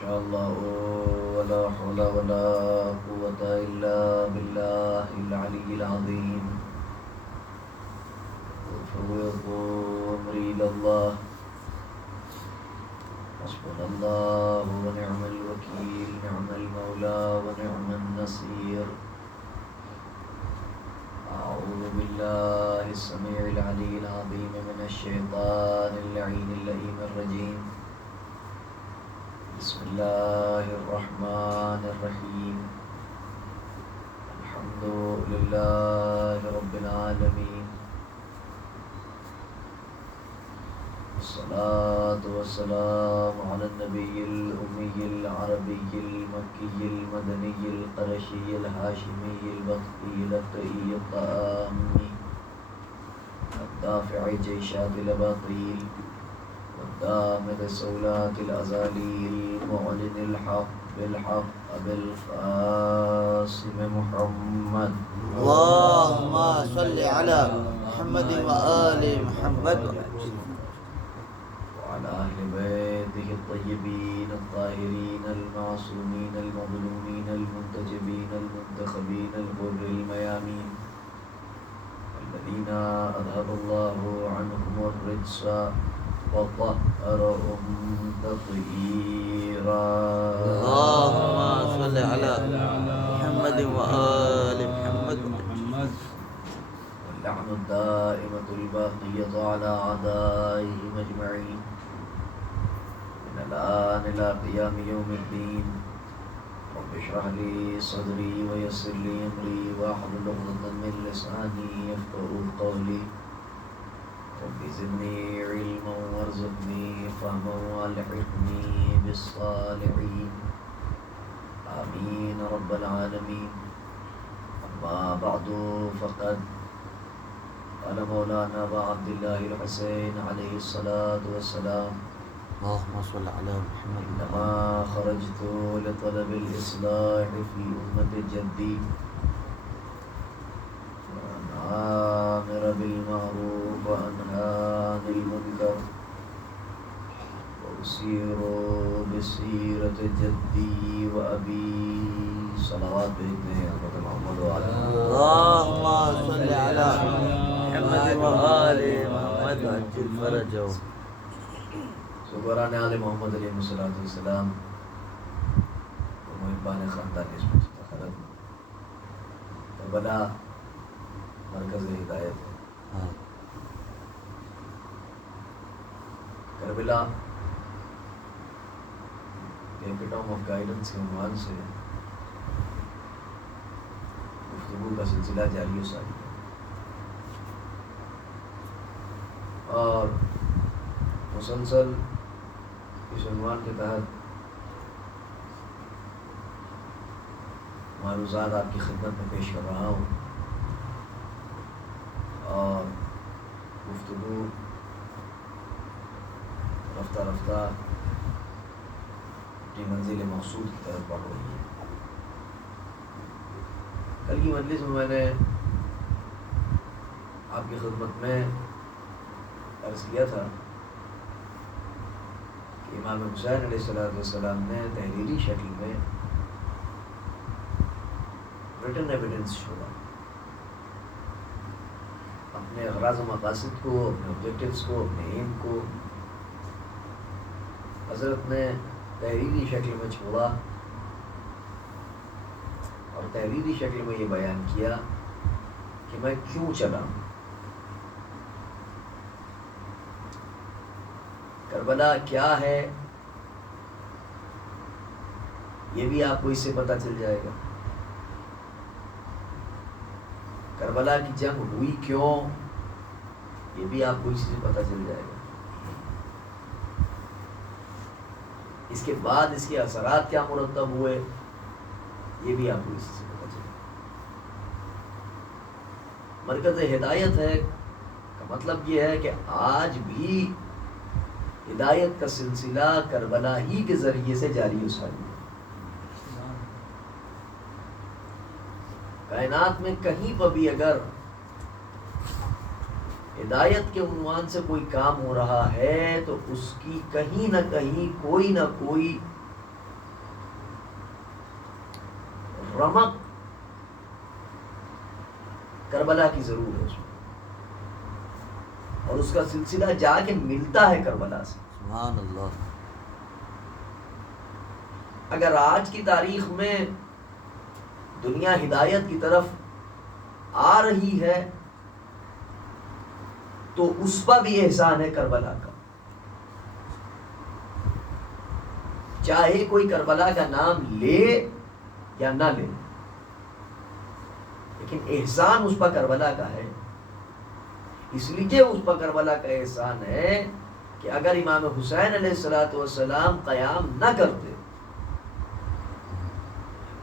شاء الله ولا حول ولا قوة إلا بالله العلي العظيم وفوض أمري إلى الله حسبنا الله ونعم الوكيل نعم المولى ونعم النصير أعوذ بالله السميع العلي العظيم من الشيطان اللعين اللئيم الرجيم بسم الله الرحمن الرحيم الحمد لله رب العالمين الصلاة والسلام على النبي الأمي العربي المكي المدني القرشي الهاشمي البختي الأقي الطامي الدافع جيشات الأباطيل والدامغ سولات الأزاليل المعلن الحق بالحق أبي القاسم محمد اللهم صل على محمد وآل محمد وعلى أهل بيته الطيبين الطاهرين المعصومين المظلومين المنتجبين المنتخبين الغر الميامين الذين أذهب الله عنهم الرجس وطهرهم تطهيرا اللهم صل على محمد وآل محمد واللعن الدائمة الباقية على أعدائهم أجمعين من الآن إلى قيام يوم الدين رب اشرح لي صدري ويسر لي أمري واحلل عقدة من لساني يفقهوا قولي رب زدني علما وارزقني فهما والحقني بالصالحين آمين رب العالمين أما بعد فقد قال مولانا أبا عبد الله الحسين عليه الصلاة والسلام اللهم صل على محمد إنما خرجت لطلب الإصلاح في أمة جدي وأن آمر بالمعروف وأنهى عن المنكر وأسير بسيرة جدي وأبي صلوات بإذنه حضرت محمد وعلى اللهم صل على محمد وآل محمد عجل فرجه سبحان آل محمد علیہ الصلوۃ والسلام و محبان خاندان اس مفتخرت کربلا مرکز ہدایت ہے کربلا کیپٹم آف گائیڈنس کے عنوان سے گفتگو کا سلسلہ جاری و ساری ہے اور مسلسل اس عنوان کے تحت معروضات آپ کی خدمت میں پیش کر رہا ہوں اور گفتگو رفتہ رفتہ اپنی منزل مقصود کی طرف بڑھ رہی ہے۔ کل کی مجلس میں نے آپ کی خدمت میں عرض کیا تھا کہ امام حسین علیہ السلام نے تحریری شکل میں ریٹن ایویڈنس چھوڑا، اپنے اغراض و مقاصد کو، اپنے آبجیکٹیوز کو، اپنے ایم کو حضرت نے تحریری شکل میں چھوڑا اور تحریری شکل میں یہ بیان کیا کہ میں کیوں چلا ہوں۔ کربلا کیا ہے یہ بھی آپ کو اس سے پتہ چل جائے گا، کربلا کی جنگ ہوئی کیوں یہ بھی آپ کو اسی سے پتہ چل جائے گا، اس کے بعد اس کے اثرات کیا مرتب ہوئے یہ بھی آپ کو اسی سے پتہ چلے گا۔ مرکز ہدایت ہے کا مطلب یہ ہے کہ آج بھی ہدایت کا سلسلہ کربلا ہی کے ذریعے سے جاری و ساری ہے۔ کائنات میں کہیں پر بھی اگر ہدایت کے عنوان سے کوئی کام ہو رہا ہے تو اس کی کہیں نہ کہیں کوئی نہ کوئی رمق کربلا کی ضرور ہے اس میں، اور اس کا سلسلہ جا کے ملتا ہے کربلا سے۔ سبحان اللہ۔ اگر آج کی تاریخ میں دنیا ہدایت کی طرف آ رہی ہے تو اس پر بھی احسان ہے کربلا کا، چاہے کوئی کربلا کا نام لے یا نہ لے، لیکن احسان اس پر کربلا کا ہے۔ اس لیے اس پر کربلا کا احسان ہے کہ اگر امام حسین علیہ السلام قیام نہ کرتے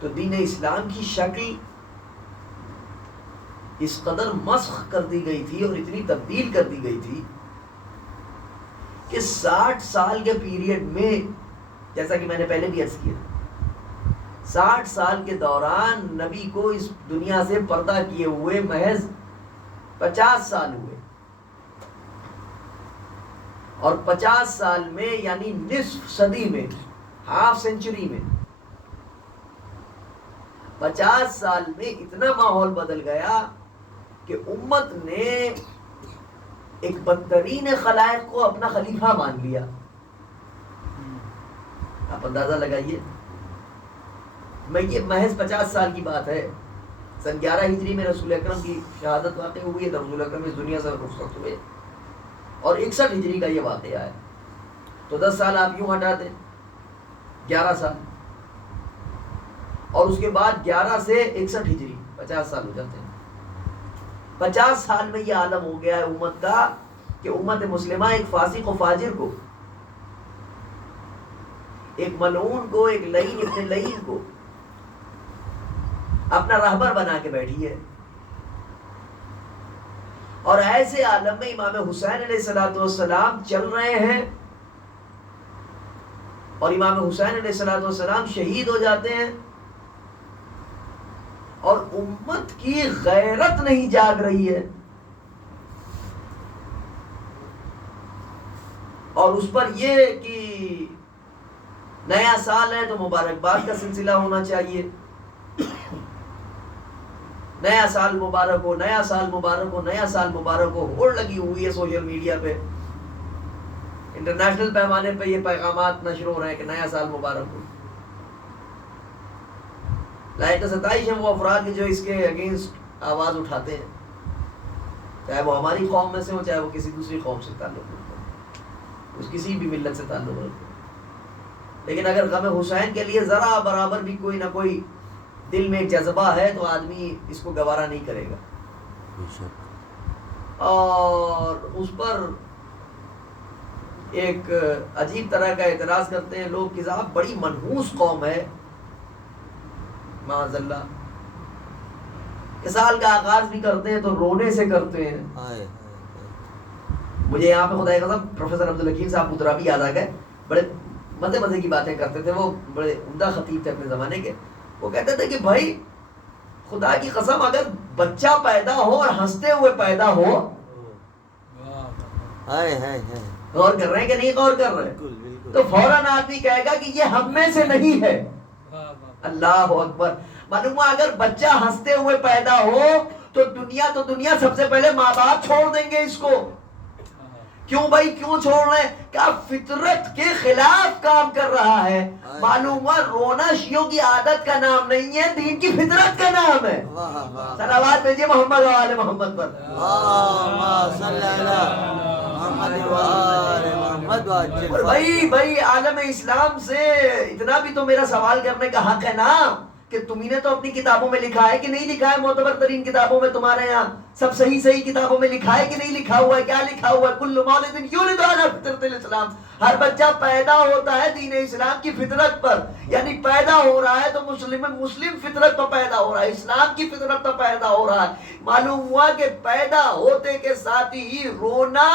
تو دین اسلام کی شکل اس قدر مسخ کر دی گئی تھی اور اتنی تبدیل کر دی گئی تھی کہ 60 سال کے پیریڈ میں، جیسا کہ میں نے پہلے بھی عرض کیا، 60 سال کے دوران نبی کو اس دنیا سے پردہ کیے ہوئے محض 50 سال ہوئے، اور 50 سال میں یعنی نصف صدی میں، ہاف سینچری میں، 50 سال میں اتنا ماحول بدل گیا کہ امت نے ایک بدترین خلائق کو اپنا خلیفہ مان لیا۔ آپ اندازہ لگائیے، میں یہ محض 50 سال کی بات ہے۔ سن 11 ہجری میں رسول اکرم کی شہادت واقع ہوئی ہے، رسول اکرم اس دنیا سے رخصت ہوئے، اور 61 ہجری کا یہ واقعہ ہے۔ تو 10 سال آپ یوں ہٹا دیں، 11 سال، اور اس کے بعد 11 سے 61 ہجری 50 سال ہو جاتے ہیں۔ 50 سال میں یہ عالم ہو گیا ہے امت کا کہ امت مسلمہ ایک فاسق و فاجر کو، ایک ملعون کو، ایک لعین ابن لعین کو اپنا رہبر بنا کے بیٹھی ہے۔ اور ایسے عالم میں امام حسین علیہ السلام چل رہے ہیں، اور امام حسین علیہ السلام شہید ہو جاتے ہیں، اور امت کی غیرت نہیں جاگ رہی ہے، اور اس پر یہ کہ نیا سال ہے تو مبارکباد کا سلسلہ ہونا چاہیے، نیا سال مبارک ہو، نیا سال مبارک ہو، نیا سال مبارک ہو، ہوڑ لگی ہوئی ہے سوشل میڈیا پہ، انٹرنیشنل پیمانے پہ یہ پیغامات نشر ہو رہے ہیں کہ نیا سال مبارک ہو۔ لائق ستائش ہے وہ افراد کے جو اس کے اگینسٹ آواز اٹھاتے ہیں، چاہے وہ ہماری قوم میں سے ہو، چاہے وہ کسی دوسری قوم سے تعلق رکھتے ہو، اس کسی بھی ملت سے تعلق رکھتے ہو، لیکن اگر غم حسین کے لیے ذرا برابر بھی کوئی نہ کوئی دل میں ایک جذبہ ہے تو آدمی اس کو گوارا نہیں کرے گا، اور اس پر ایک عجیب طرح کا اعتراض کرتے ہیں لوگ کہ صاحب بڑی منحوس قوم ہے، معاذ اللہ، کہ سال کا آغاز بھی کرتے ہیں تو رونے سے کرتے ہیں۔ مجھے یہاں پہ خدا کی قسم پروفیسر عبدالحکیم صاحب مترابی یاد آ گئے، بڑے مزے کی باتیں کرتے تھے، وہ بڑے عمدہ خطیب تھے اپنے زمانے کے۔ وہ کہتے تھے کہ بھائی خدا کی قسم اگر بچہ پیدا ہو اور ہنستے ہوئے پیدا ہو، غور کر رہے ہیں کہ نہیں غور کر رہے ہیں، تو فوراً آدمی کہے گا کہ یہ ہم میں سے نہیں ہے۔ اللہ اکبر۔ معلوم ہوا اگر بچہ ہنستے ہوئے پیدا ہو تو دنیا سب سے پہلے ماں باپ چھوڑ دیں گے اس کو۔ کیوں بھائی کیوں چھوڑ رہے ہیں؟ کہ فطرت کے خلاف کام کر رہا ہے۔ معلوم ہوا رونا شیعوں کی عادت کا نام نہیں ہے، دین کی فطرت کا نام ہے۔ صلوات بھیجیے محمد و آل محمد پر۔ اور بھائی عالم اسلام سے اتنا بھی تو میرا سوال کرنے کا حق ہے نا کہ تمہیں نے تو اپنی کتابوں میں لکھا ہے کہ نہیں لکھا ہے؟ معتبر ترین کتابوں میں تمہارے یہاں سب صحیح کتابوں میں لکھا ہے کہ نہیں لکھا ہوا ہے؟ کیا لکھا ہوا ہے؟ کل مولد یولد علی فطرت الاسلام، ہر بچہ پیدا ہوتا ہے دین اسلام کی فطرت پر، یعنی پیدا ہو رہا ہے تو مسلم فطرت پر پیدا ہو رہا ہے، اسلام کی فطرت پر پیدا ہو رہا ہے۔ معلوم ہوا کہ پیدا ہوتے کے ساتھ ہی رونا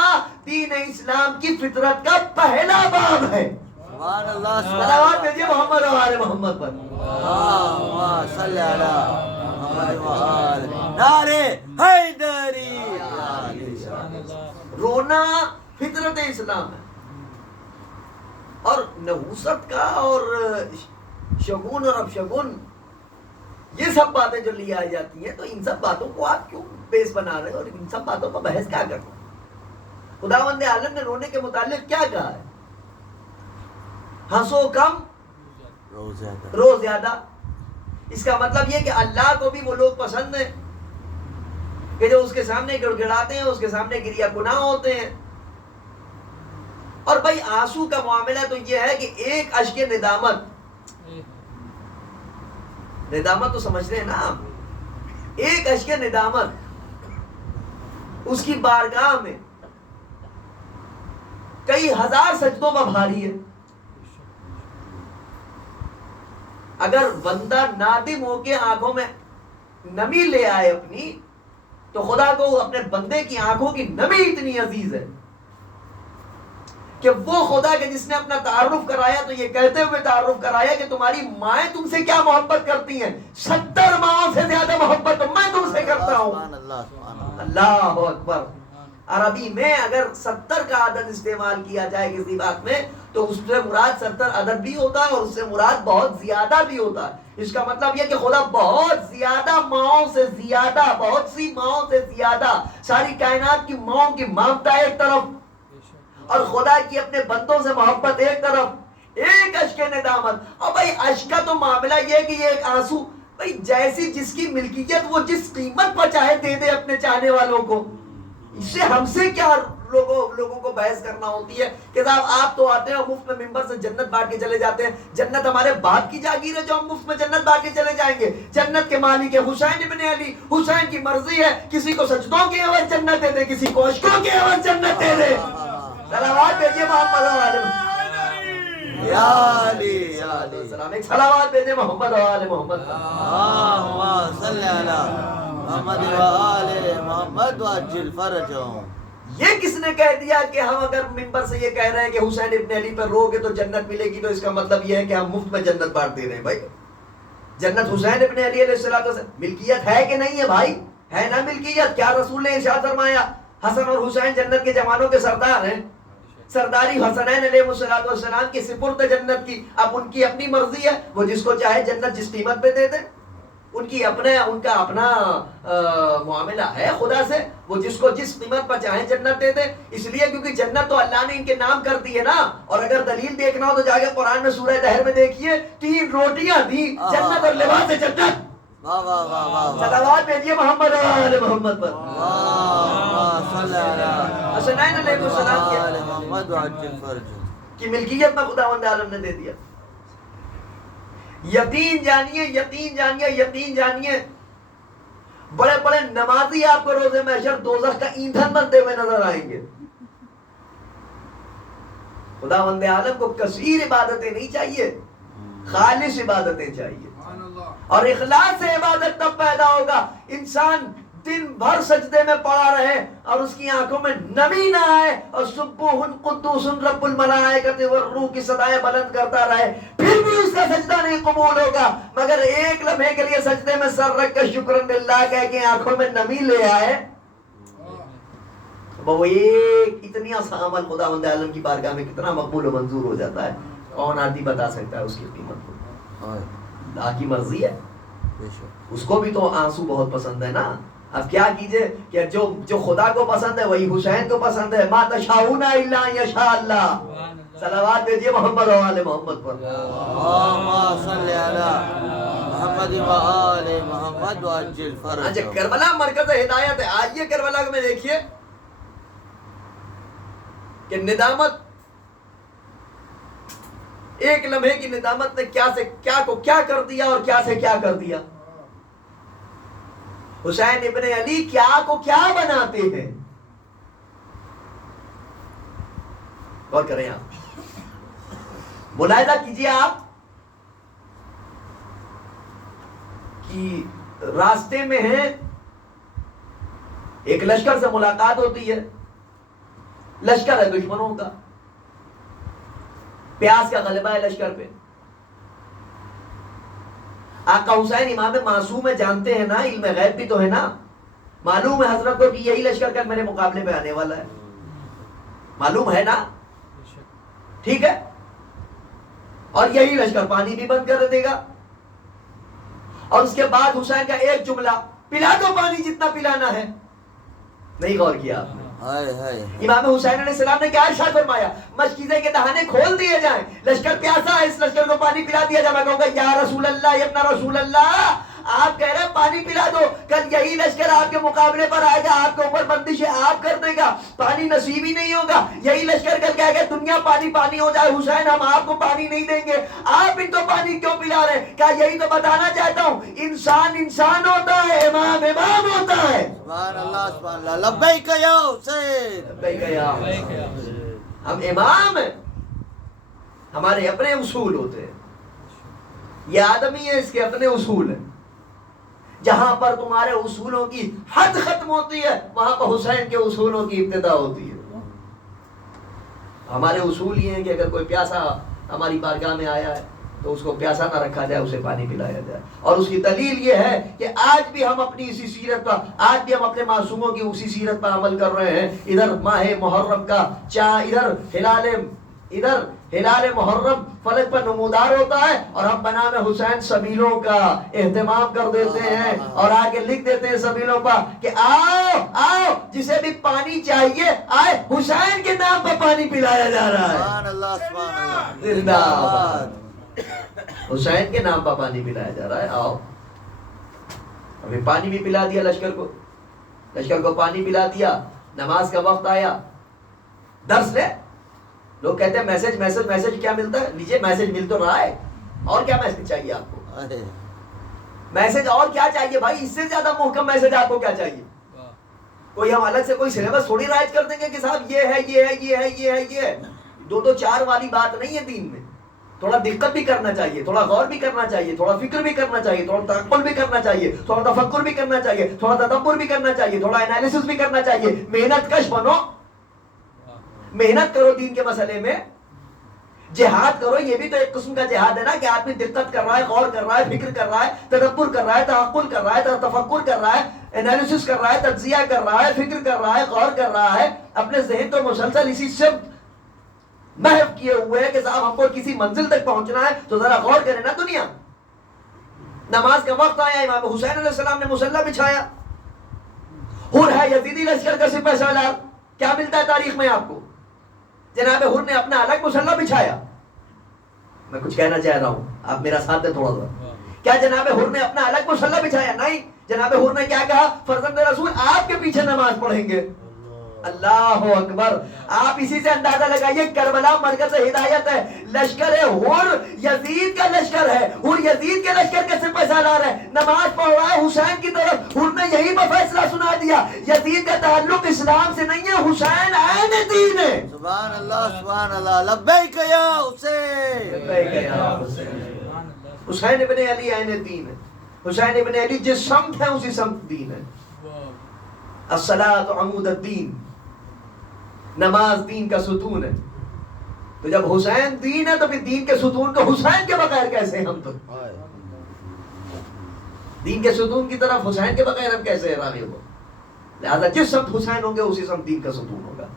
دین اسلام کی فطرت کا پہلا باب ہے۔ سبحان اللہ، صلوات بھیجیے محمد و آل محمد پر۔ اللہم صلی علی محمد و آل نعرہ حیدری۔ رونا فطرت اسلام ہے، اور نحوست کا اور شگون اور اپشگون یہ سب باتیں جو لی آئی جاتی ہیں، تو ان سب باتوں کو آپ کیوں بیس بنا رہے ہیں اور ان سب باتوں پر بحث کیا کرنا؟ خداوند عالم نے رونے کے متعلق کیا کہا ہے؟ ہنسو کم رو زیادہ۔ اس کا مطلب یہ کہ اللہ کو بھی وہ لوگ پسند ہیں کہ جو اس کے سامنے گڑ گڑاتے ہیں، اس کے سامنے گریا گناہ ہوتے ہیں۔ اور بھائی آنسو کا معاملہ تو یہ ہے کہ ایک اشک ندامت، ندامت تو سمجھ رہے ہیں نا آپ، ایک اشک ندامت اس کی بارگاہ میں کئی ہزار سجدوں میں بھاری ہے۔ اگر بندہ نادم ہو کے آنکھوں میں نمی لے آئے اپنی، تو خدا کو اپنے بندے کی آنکھوں کی نمی اتنی عزیز ہے کہ وہ خدا کے جس نے اپنا تعارف کرایا تو یہ کہتے ہوئے تعارف کرایا کہ تمہاری مائیں تم سے کیا محبت کرتی ہیں، 70 ماؤں سے زیادہ محبت میں تم سے کرتا ہوں۔ اللہ اکبر۔ عربی میں اگر 70 کا عدد استعمال کیا جائے کسی بات میں تو اس سے مراد 70 عدد بھی ہوتا ہے اور اس سے مراد بہت زیادہ بھی ہوتا ہے۔ اس کا مطلب یہ کہ خدا بہت زیادہ ماؤں سے زیادہ، بہت سی ماؤں سے زیادہ، ساری کائنات کی ماؤں کی ممتا ایک طرف اور خدا کی اپنے بندوں سے محبت ایک طرف، ایک اشک ندامت۔ اور بھائی اشک کا تو معاملہ یہ ہے کہ یہ ایک آنسو، بھائی جیسی جس کی ملکیت وہ جس قیمت پر چاہے دے دے اپنے چاہنے والوں کو، اس سے ہم سے کیا لوگوں کو بحث کرنا ہوتی ہے کہ صاحب آپ تو آتے ہیں اور مفت میں ممبر سے جنت بانٹ کے چلے جاتے ہیں۔ جنت ہمارے باپ کی جاگیر ہے جو ہم مفت میں جنت بانٹ کے چلے جائیں گے؟ جنت کے مالک ہے حسین ابن علی، حسین کی مرضی ہے کسی کو سجدوں کے عوض جنت دے دے، کسی کو عشقوں کے عوض جنت دے دے۔ صلوات بھیجیے محمد یا علی یا علی، ایک صلوات بھیجیے محمد و آل محمد۔ اللہم صلی علی محمد و آل محمد وعجل فرجہم۔ یہ کس نے کہہ دیا کہ ہم اگر ممبر سے یہ کہہ رہے ہیں کہ حسین ابن علی پر رو گے تو جنت ملے گی، تو اس کا مطلب یہ ہے کہ ہم مفت میں جنت بانٹ دے رہے ہیں؟ بھائی جنت حسین ابن علی علیہ السلام ملکیت ہے کہ نہیں ہے؟ بھائی ہے نا ملکیت؟ کیا رسول نے ارشاد فرمایا حسن اور حسین جنت کے جوانوں کے سردار ہیں، سرداری حسنین علیہ السلام کی سپرد جنت کی۔ اب ان کی اپنی مرضی ہے، وہ جس کو چاہے جنت جس قیمت پہ دے دے، ان کا اپنا معاملہ ہے خدا سے، وہ جس کو جس قیمت پر چاہے جنت دے دے۔ اس لیے کیونکہ جنت تو اللہ نے ان کے نام کر دی ہے نا۔ اور اگر دلیل دیکھنا ہو تو جا کے قرآن میں سورہ دہر میں دیکھیے، 3 روٹیاں دی جنت اور لباس جنت۔ واہ واہ واہ واہ، صلوات بھیجیے محمد و آل محمد پر۔ اللہم صلی علی حسنین علیہ السلام محمد وعجل فرجہم کی ملکیت میں خداوند عالم نے دے دیا۔ یقین جانیے، یقین جانیے، یقین جانیے، بڑے بڑے نمازی آپ کو روز محشر دوزخ کا ایندھن بنتے ہوئے نظر آئیں گے۔ خداوند عالم کو کثیر عبادتیں نہیں چاہیے، خالص عبادتیں چاہیے۔ اور اخلاص سے عبادت تب پیدا ہوگا، انسان دن بھر سجدے میں پڑا رہے اور اس کی آنکھوں میں نمی نہ آئے اور سبوح قدوس رب الملائکۃ والروح کی صدائیں بلند کرتا رہے، پھر بھی اس کا سجدہ نہیں قبول ہوگا۔ مگر ایک لمحے کے لیے سجدے میں سر رکھ کر شکر للہ کہہ کے آنکھوں میں نمی لے آئے، وہ ایک اتنا سا عمل خداوند عالم کی بارگاہ میں کتنا مقبول و منظور ہو جاتا ہے، کون آدمی بتا سکتا ہے اس کی قیمت کو؟ اللہ کی مرضی ہے، اس کو بھی تو آنسو بہت پسند ہے نا۔ اب کیا کیجئے کہ جو خدا کو پسند ہے وہی حسین کو پسند ہے۔ ما تشاؤون الا ان یشاء اللہ۔ صلوات بھیجیے محمد و آل محمد پر۔ اللہم صلی علی محمد و آل محمد وعجل فرجہم۔ کربلا مرکز ہدایت ہے۔ آئیے کربلا میں دیکھیے کہ ندامت، ایک لمحے کی ندامت نے کیا سے کیا کو کیا کر دیا اور کیا سے کیا کر دیا۔ حسین ابن علی کیا کو کیا بناتے ہیں، غور کریں آپ، ملاحظہ کیجئے آپ کہ راستے میں ہیں، ایک لشکر سے ملاقات ہوتی ہے، لشکر ہے دشمنوں کا، پیاس کا غلبہ ہے لشکر پہ۔ آقا حسین امام معصوم ہے، جانتے ہیں نا، علم غیب بھی تو ہے نا، معلوم ہے حضرت کو کہ یہی لشکر کل میرے مقابلے پہ آنے والا ہے، معلوم ہے نا، ٹھیک ہے، اور یہی لشکر پانی بھی بند کر دے گا۔ اور اس کے بعد حسین کا ایک جملہ، پلا دو پانی جتنا پلانا ہے. نہیں غور کیا آپ نے؟ امام حسین علیہ السلام نے کیا ارشاد فرمایا؟ مشکیزے کے دہانے کھول دیے جائیں، لشکر پیاسا ہے، اس لشکر کو پانی پلا دیا جائے. میں کہوں گا یا رسول اللہ، یا ابن رسول اللہ، آپ کہہ رہے ہیں پانی پلا دو، کل یہی لشکر آپ کے مقابلے پر آئے گا، آپ کے اوپر بندشیں آپ کر دے گا، پانی نصیب ہی نہیں ہوگا. یہی لشکر کل کہے گا دنیا پانی پانی ہو جائے، حسین ہم آپ کو پانی نہیں دیں گے، آپ ان کو پانی کیوں پلا رہے ہیں؟ کیا یہی تو بتانا چاہتا ہوں، انسان انسان ہوتا ہے، امام امام ہوتا ہے. سبحان اللہ سبحان اللہ. لبیک یا حسین. لبیک یا ہم امام ہیں، ہمارے اپنے اصول ہوتے ہیں. یہ آدمی ہے، اس کے اپنے اصول ہیں. جہاں پر تمہارے اصولوں کی حد ختم ہوتی ہے، وہاں پر حسین کے اصولوں کی ابتدا ہوتی ہے. ہمارے اصول یہ ہیں کہ اگر کوئی پیاسا ہماری بارگاہ میں آیا ہے تو اس کو پیاسا نہ رکھا جائے، اسے پانی پلایا جائے. اور اس کی دلیل یہ ہے کہ آج بھی ہم اپنی اسی سیرت پر، آج بھی ہم اپنے معصوموں کی اسی سیرت پر عمل کر رہے ہیں. ادھر ماہ محرم کا ادھر ہلال محرم فلک پر نمودار ہوتا ہے، اور ہم بنام حسین سبیلوں کا اہتمام کر دیتے ہیں اور آگے لکھ دیتے ہیں سبیلوں پر کہ آؤ آؤ، جسے بھی پانی چاہیے آئے، حسین کے نام پر پانی پلایا جا رہا ہے. سبحان اللہ سبحان اللہ. زندہ باد. حسین کے نام پر پانی پلایا جا رہا ہے. آؤ، ابھی پانی بھی پلا دیا لشکر کو پانی پلا دیا. نماز کا وقت آیا، درس لے. لوگ کہتے ہیں میسج میسج میسج، کیا ملتا ہے؟ لیجیے میسج مل تو رہا ہے، اور کیا میسج چاہیے آپ کو؟ میسج اور کیا چاہیے بھائی؟ اس سے زیادہ محکم میسج آپ کو کیا چاہیے؟ کوئی ہم الگ سے کوئی سلیبس تھوڑی رائج کر دیں گے کہ صاحب یہ ہے یہ ہے یہ ہے یہ ہے یہ ہے. 2-4 والی بات نہیں ہے دین میں. تھوڑا دقت بھی کرنا چاہیے، تھوڑا غور بھی کرنا چاہیے، تھوڑا فکر بھی کرنا چاہیے، تھوڑا تعقل بھی کرنا چاہیے، تھوڑا تفکر بھی کرنا چاہیے، تھوڑا تدبر بھی کرنا چاہیے، تھوڑا انالیسس بھی کرنا چاہیے. محنت کش بنو، محنت کرو دین کے مسئلے میں، جہاد کرو. یہ بھی تو ایک قسم کا جہاد ہے نا کہ آدمی دقت کر رہا ہے، غور کر رہا ہے، فکر کر رہا ہے، تدبر کر رہا ہے، تعقل کر رہا ہے، تفکر کر رہا ہے، انالیسس کر رہا ہے، تجزیہ کر رہا ہے، فکر کر رہا ہے، غور کر رہا ہے. اپنے ذہن کو مسلسل اسی سے محو کیے ہوئے ہے کہ صاحب ہم کو کسی منزل تک پہنچنا ہے تو ذرا غور کریں نا دنیا. نماز کا وقت آیا، امام حسین علیہ السلام نے مصلی بچھایا. حر ہے یزیدی لشکر کا سپہ سالار. کیا ملتا ہے تاریخ میں آپ کو؟ جناب حر نے اپنا الگ مصلی بچھایا. میں کچھ کہنا چاہ رہا ہوں، آپ میرا ساتھ دیں تھوڑا سا. کیا جناب حر نے اپنا الگ مصلی بچھایا؟ نہیں. جناب حر نے کیا کہا؟ فرزند رسول آپ کے پیچھے نماز پڑھیں گے. اللہ اکبر. آپ اسی سے اندازہ لگائیے کربلا مرکز ہدایت ہے. لشکر حر یزید کا لشکر ہے، حر یزید کے لشکر کے سپہ سالار ہے. نماز پڑھ رہا ہے حسین کی طرف. حر نے یہی پر فیصلہ سنا دیا، یزید کا تعلق اسلام سے نہیں ہے، حسین عین دین ہے. سبحان اللہ سبحان اللہ. لبیک یا حسین. لبیک یا حسین. حسین ابن علی عین دین ہے. حسین ابن علی جس سمت ہے اسی سمت دین ہے. الصلاۃ عمود الدین، نماز دین کا ستون ہے. تو جب حسین دین ہے تو پھر دین کے ستون کو حسین کے بغیر کیسے ہم تو دین کے ستون کی طرف حسین کے بغیر ہم کیسے راغب ہو؟ لہذا جس سمت حسین ہوں گے اسی سمت دین کا ستون ہوگا.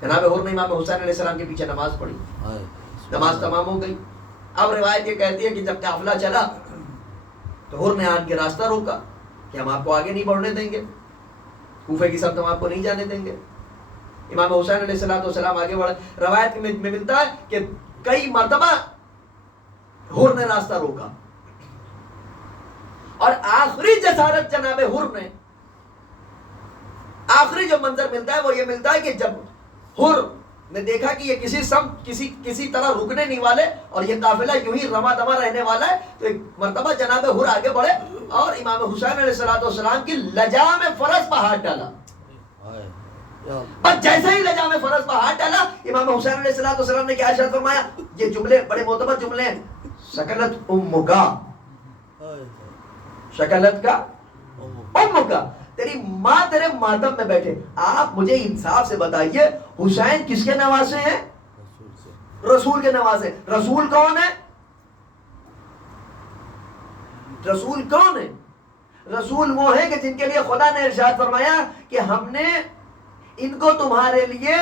جناب حر نے امام حسین علیہ السلام کے پیچھے نماز پڑھی. نماز تمام ہو گئی. اب روایت یہ کہتی ہے کہ جب قافلہ چلا تو حر نے آن کے راستہ روکا کہ ہم آپ کو آگے نہیں بڑھنے دیں گے، کوفے کی سمت ہم آپ کو نہیں جانے دیں گے. امام حسین علیہ السلام آگے بڑھے. روایت میں ملتا ہے کہ کئی مرتبہ حر نے راستہ روکا، اور آخری جسارت جناب حر نے، آخری جو منظر ملتا ہے وہ یہ ملتا ہے کہ جب حر نے دیکھا کہ یہ کسی سمت کسی طرح رکنے نہیں والے اور یہ قافلہ یوں ہی رما دما رہنے والا ہے، تو ایک مرتبہ جناب حر آگے بڑھے اور امام حسین علیہ السلام کی لجام فرس پر ہاتھ ڈالا. بس جیسے ہی لجام فرض پر ہاتھ ڈالا، امام حسین علیہ السلام نے کیا ارشاد فرمایا؟ یہ جملے بڑے معتبر جملے ہیں. شکلت امکا، شکلت کا امکا، تیری ماں تیرے ماتم میں بیٹھے. آپ مجھے انصاف سے بتائیے حسین کس کے نواسے ہیں؟ رسول کے نواسے. رسول کون ہے؟ رسول کون ہے؟ رسول وہ ہے کہ جن کے لیے خدا نے ارشاد فرمایا کہ ہم نے ان کو تمہارے لیے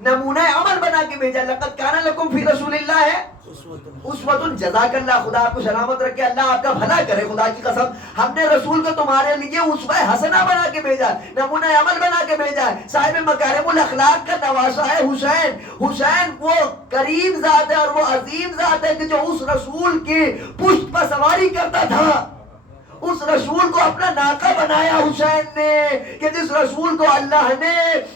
نمونہ عمل بنا کے بھیجا. لقد کان لکم فی رسول اللہ ہے اسوۃ. جزاک اللہ, خدا آپ کو سلامت رکھے, اللہ آپ کا بھلا کرے. خدا کی قسم, ہم نے رسول کو تمہارے لیے اسوہ حسنہ بنا کے بھیجا, نمونہ عمل بنا کے بھیجا ہے. صاحب مکارم الاخلاق کا نواسا ہے حسین. حسین وہ کریم ذات ہے اور وہ عظیم ذات ہے کہ جو اس رسول کی پشت پر سواری کرتا تھا. اس رسول کو اپنا ناقہ بنایا حسین نے, کہ جس رسول کو اللہ نے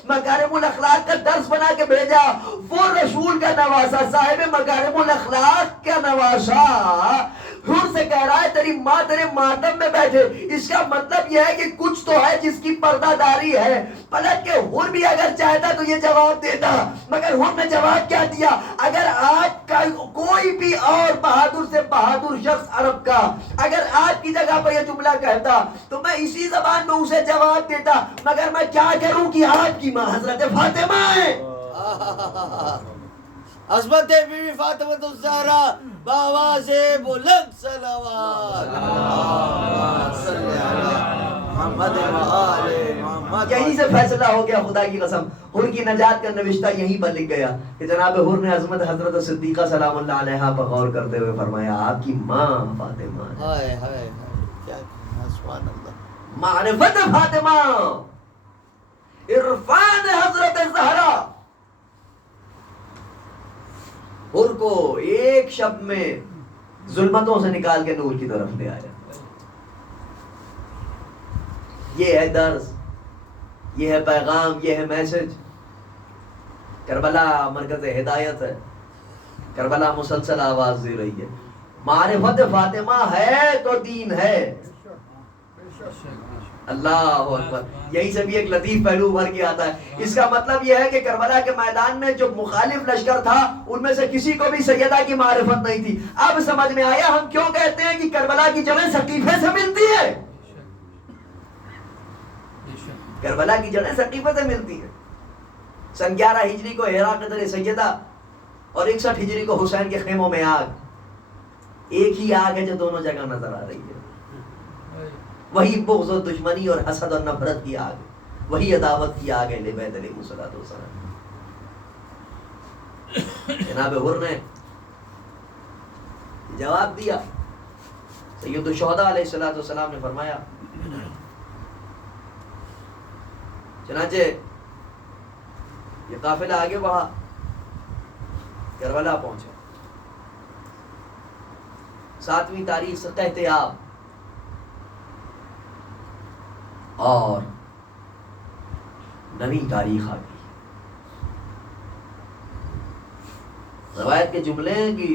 مکارم الاخلاق کا درس بنا کے بھیجا, وہ رسول کا نواسا, صاحب مکارم الاخلاق کا نواسا حر سے کہہ رہا ہے تیری ماں تیرے ماتم میں بیٹھے. اس کا مطلب یہ ہے کہ کچھ تو ہے جس کی پردہ داری ہے. پلٹ کے حر بھی اگر چاہتا تو یہ جواب دیتا, مگر حر نے جواب کیا دیا؟ اگر آپ کا کوئی بھی اور بہادر سے بہادر شخص عرب کا اگر آپ کی جگہ پر یہ جملہ کہتا تو میں اسی زبان میں اسے جواب دیتا, مگر میں کیا کروں کہ آپ کی ماں حضرت فاطمہ ہے. عصمت بی بی فاطمہ الزہرا بآواز بلند صلوات صلی اللہ محمد و آل محمد. یہیں سے فیصلہ ہو گیا. خدا کی قسم, حر کی نجات کا نوشتہ یہیں پر لکھ گیا کہ جناب حر نے عظمت حضرت صدیقہ سلام اللہ علیہا پر غور کرتے ہوئے فرمایا آپ کی ماں فاطمہ ہے. ہائے ہائے کیا سبحان اللہ. معرفت فاطمہ, عرفان حضرت زہرا. حر کو ایک شب میں ظلمتوں سے نکال کے نور کی طرف لے آیا. یہ ہے درس, یہ ہے پیغام, یہ ہے میسج. کربلا مرکز ہدایت ہے, کربلا مسلسل آواز دے رہی ہے. معرفت فاطمہ ہے تو دین ہے. اللہ اکبر. یہی سے بھی ایک لطیف پہلو ابھر کے آتا ہے. اس کا مطلب یہ ہے کہ کربلا کے میدان میں جو مخالف لشکر تھا ان میں سے کسی کو بھی سیدہ کی معرفت نہیں تھی. اب سمجھ میں آیا ہم کیوں کہتے ہیں کہ کربلا کی جڑیں ثقیفے سے ملتی ہے. کربلا کی جڑیں ثقیفے سے ملتی ہیں. سن 11 ہجری کو ہیرا قدر سیدہ اور 61 ہجری کو حسین کے خیموں میں آگ. ایک ہی آگ ہے جو دونوں جگہ نظر آ رہی ہے. وہی بغض و دشمنی اور حسد اور نفرت کی آگ, وہی عداوت کی آگ ہے بیت علیہ الصلوۃ والسلام. جناب حر نے جواب دیا. سید الشہداء علیہ الصلوۃ والسلام نے فرمایا, چنانچہ یہ قافلہ آگے بڑھا, کربلا پہنچا. 7ویں تاریخ سے قحط-ے-آب اور 9ویں تاریخ آ گئی. روایت کے جملے ہیں کہ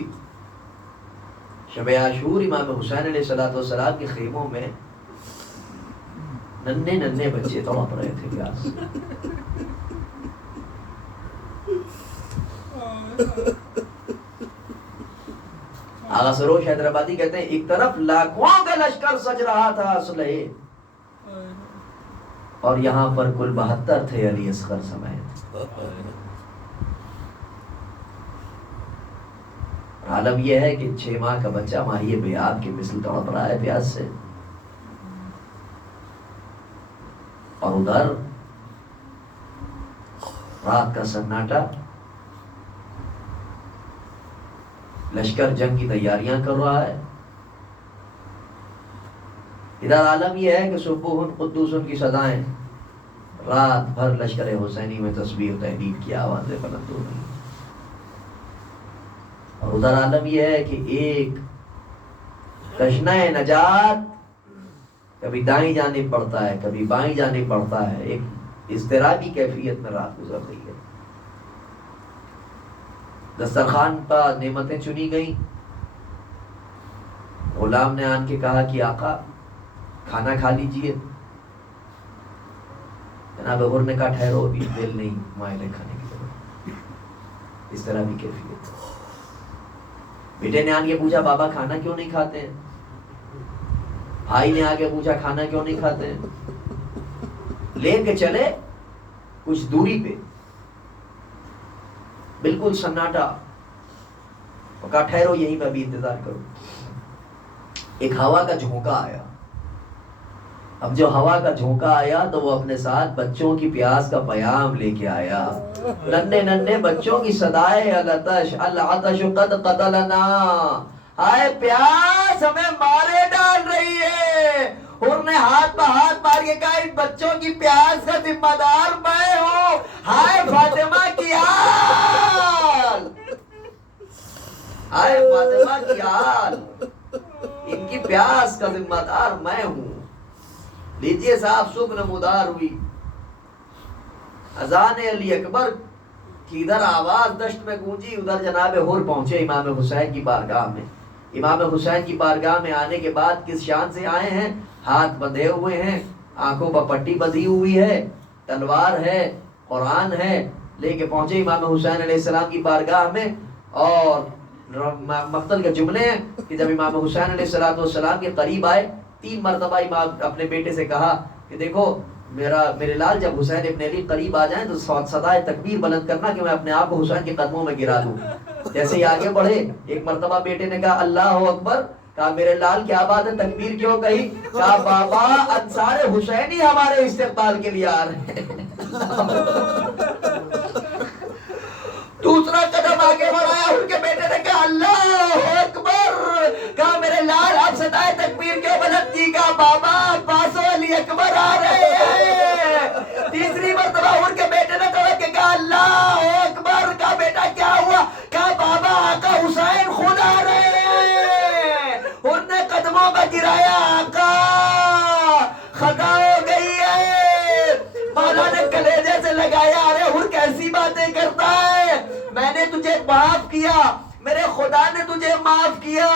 شب عاشور امام حسین علیہ الصلوۃ والسلام کے خیموں میں ننھے بچے تڑپ رہے تھے پیاس. آغا سروش حیدرآبادی کہتے ہیں ایک طرف لاکھوں کا لشکر سج رہا تھا اسلحے, اور یہاں پر کل 72 تھے علی اصغر سمیت. عالم یہ ہے کہ 6 ماہ کا بچہ ماہی بیاب کے مثل تڑپ رہا ہے پیاس سے, اور ادھر رات کا سناٹا, لشکر جنگ کی تیاریاں کر رہا ہے. ادھر عالم یہ ہے کہ سبوح قدوس کی سزائیں, رات بھر لشکر حسینی میں تسبیح و تحلیل کی آوازیں بلند ہو رہی ہیں. اور ادھر عالم یہ ہے کہ ایک تشنہ نجات کبھی دائیں جانب پڑتا ہے کبھی بائیں جانب پڑتا ہے. ایک اضطرابی کیفیت میں رات گزر رہی ہے. دسترخوان پر نعمتیں چنی گئیں. غلام نے آن کے کہا کہ آقا کھانا کھا لیجئے. جناب حر نے کہا ٹھہرو, ابھی دل نہیں مائل ہے کھانے کی طرف. اس طرح بھی کیفیت. بیٹے نے آن کے پوچھا بابا کھانا کیوں نہیں کھاتے ہیں. بھائی نے آگے پوچھا کھانا کیوں نہیں کھاتے ہیں. لے کے چلے کچھ دوری پہ, بالکل سناٹا. اور کہا ٹھہرو یہیں پہ بھی انتظار کرو. ایک ہوا کا جھونکا آیا, اب جو ہوا کا جھونکا آیا تو وہ اپنے ساتھ بچوں کی پیاس کا پیام لے کے آیا. ننھے ننھے بچوں کی صدائے العطش العطش قد قتلنا، ہائے پیاس ہمیں مارے ڈال رہی ہے. حور نے ہاتھ پہ ہاتھ مار کے کہا ان بچوں کی پیاس کا ذمہ دار میں ہوں. ہائے فاطمہ کی حال، ہائے فاطمہ کی حال، ان کی پیاس کا ذمہ دار میں ہوں. لیجئے صاحب صبح نمودار ہوئی، اذان علی اکبر کی ادھر آواز دشت میں گونجی، ادھر جناب حر پہنچے امام حسین کی بارگاہ میں. امام حسین کی بارگاہ میں آنے کے بعد کس شان سے آئے ہیں؟ ہاتھ بندھے ہوئے ہیں، آنکھوں پر پٹی بندھی ہوئی ہے، تلوار ہے، قرآن ہے، لے کے پہنچے امام حسین علیہ السلام کی بارگاہ میں. اور مقتل کے جملے ہیں کہ جب امام حسین علیہ السلام کے قریب آئے، 3 مرتبہ امام اپنے بیٹے سے کہا کہ دیکھو میرے لال، جب حسین ابن علی قریب آ جائیں تو صدائے تکبیر بلند کرنا کہ میں اپنے آپ کو حسین کے قدموں میں گرا دوں. جیسے ہی آگے بڑھے، ایک مرتبہ بیٹے نے کہا اللہ اکبر. کہا میرے لال کیا بات ہے، تکبیر کیوں کہی؟ کہا بابا انصار حسین ہی ہمارے استقبال کے لیے آ رہے ہیں. دوسرا قدم آگے بڑھایا، ان کے بیٹے نے کہا اللہ اکبر. کہا میرے لال آپ صدائے تکبیر کیوں بلند کی؟ کہا بابا عباس و علی اکبر آ رہے ہیں. تیسری مرتبہ ان کے بیٹے نے کہا اللہ اکبر. کہا بیٹا کیا ہوا؟ کہا بابا آقا حسین خود آ رہے ہیں. ان نے قدموں پر گرایا، آقا خطا ہو گئی ہے. مولا نے کلیجے سے لگایا، ارے ہر کیسی باتیں کرتا ہے، میں نے تجھے معاف کیا، میرے خدا نے تجھے معاف کیا.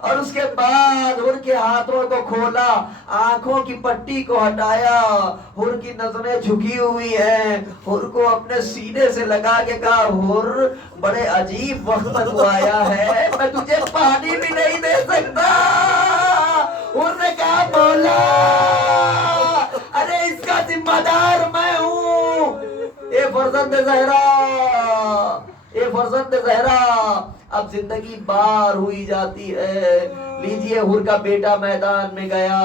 اور اس کے بعد ہر کے ہاتھوں کو کھولا، آنکھوں کی پٹی کو ہٹایا، ہر کی نظریں جھکی ہوئی ہیں، ہر کو اپنے سینے سے لگا کے کہا ہر بڑے عجیب وقت پر تو آیا ہے، میں تجھے پانی بھی نہیں دے سکتا. ہر نے کہا مولا ارے اس کا ذمہ دار میں ہوں. اے فرزند زہرا، اے فرزند زہرا. اب زندگی بار ہوئی جاتی ہے. لیجئے ہر کا بیٹا میدان میں گیا،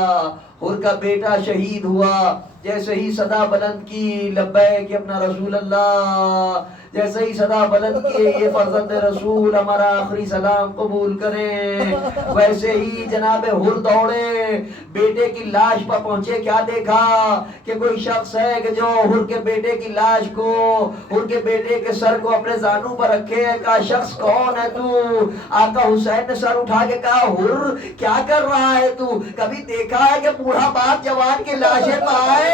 ہر کا بیٹا شہید ہوا. جیسے ہی صدا بلند کی لبیک اپنا رسول اللہ، جیسے ہی صدا بلند کی یہ فرزند رسول ہمارا آخری سلام قبول کریں، ویسے ہی جناب ہر دوڑے بیٹے کی لاش پر پہنچے. کیا دیکھا کہ کوئی شخص ہے کہ جو ہر کے بیٹے کی لاش کو، ہر کے بیٹے کے سر کو اپنے زانوں پر رکھے. کہا شخص کون ہے تو؟ آقا حسین نے سر اٹھا کے کہا ہر کیا کر رہا ہے تو؟ کبھی دیکھا ہے کہ بوڑھا باپ جوان کی لاشیں پائے؟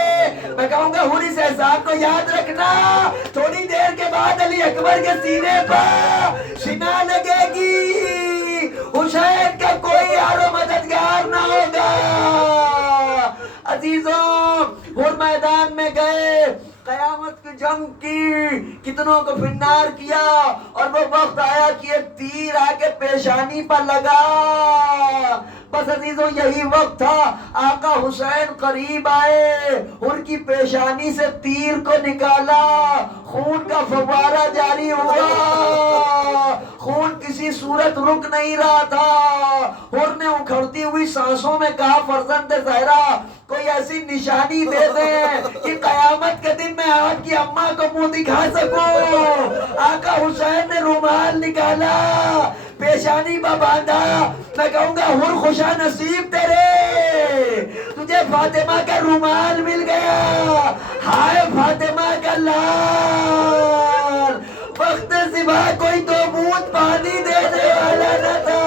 میں کہوں گا ہر اس احسان کو یاد رکھنا، تھوڑی دیر کے بعد علی اکبر کے سینے پر سنا لگے گی، حسین کا کوئی یار و مددگار نہ ہوگا. عزیزوں ہر میدان میں گئے، قیامت کی جنگ کی، کتنوں کو فنار کیا، اور وہ وقت آیا کہ ایک تیر آ کے پیشانی پر لگا. بس عزیزوں یہی وقت تھا، آقا حسین قریب آئے، ان کی پیشانی سے تیر کو نکالا، خون کا فوارہ جاری ہوا، خون کسی صورت رک نہیں رہا تھا. ان نے اکھڑتی ہوئی سانسوں میں کہا فرزند زہرا کوئی ایسی نشانی دے دیں کہ قیامت کے دن میں آپ کی اماں کو منہ دکھا سکوں. آقا حسین نے رومال نکالا، پیشانی پہ باندھا. میں کہوں گا ہر خوشا نصیب تیرے، تجھے فاطمہ کا رومال مل گیا. ہائے فاطمہ کا لال، وقت زبا کوئی تو بوند پانی دے دے والا نہ تھا.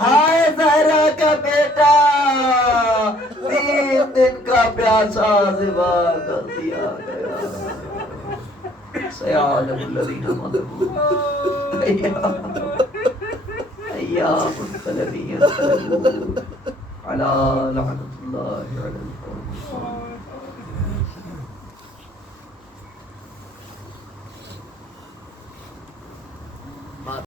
ہائے زہرا کا بیٹا، 3 دن کا پیاسا زبا کر دیا گیا. سیعلم الذین ظلموا ایام الذین ظلموا علی لعنۃ اللہ علی القوم.